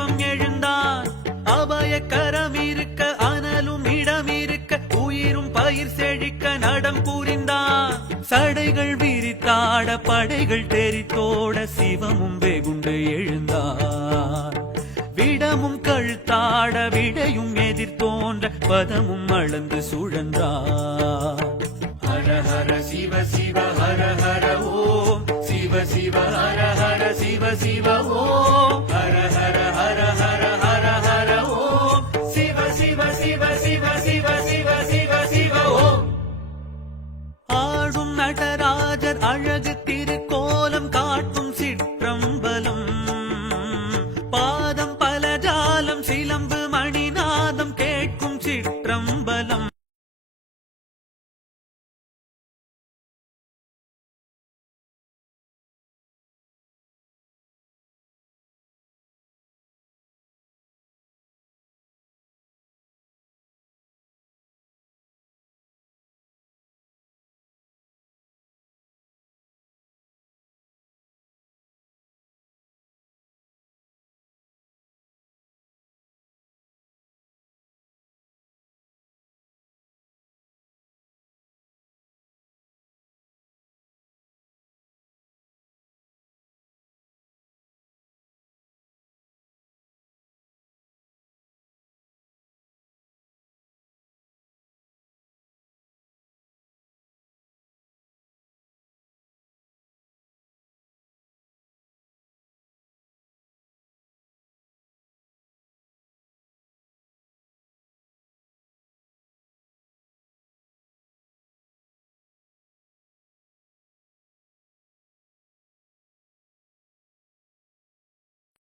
சிவம் எழுந்தான். அபயக்கரம் இருக்க அனலும் இடம் இருக்க உயிரும் பயிர் செழிக்க நடம் புரிந்தான். சடைகள் விரித்தாட படைகள் தெரித்தோட சிவமும் வெகுண்டு எழுந்தான். விடமும் கழுத்தாட விடையும் எதிர்த்தோன்ற பதமும் அளந்து சுழன்றான். ஹர ஹர சிவ சிவ ஹர ஹர ஓம் சிவ சிவ ஹர ஹர சிவ சிவ ஓம் ஹர ஹர ஹர ஹர ஹர ஹர ஓம் சிவ சிவ சிவ சிவ சிவ சிவ சிவ சிவ ஓம். ஆடும் நடராஜர் அழகு திருக்கோலம் காட்டும் சிற்றம்பலம். பாதம் பலஜாலம் சிலம்பு மணிநாதம் கேட்கும் சிற்றம்பலம்.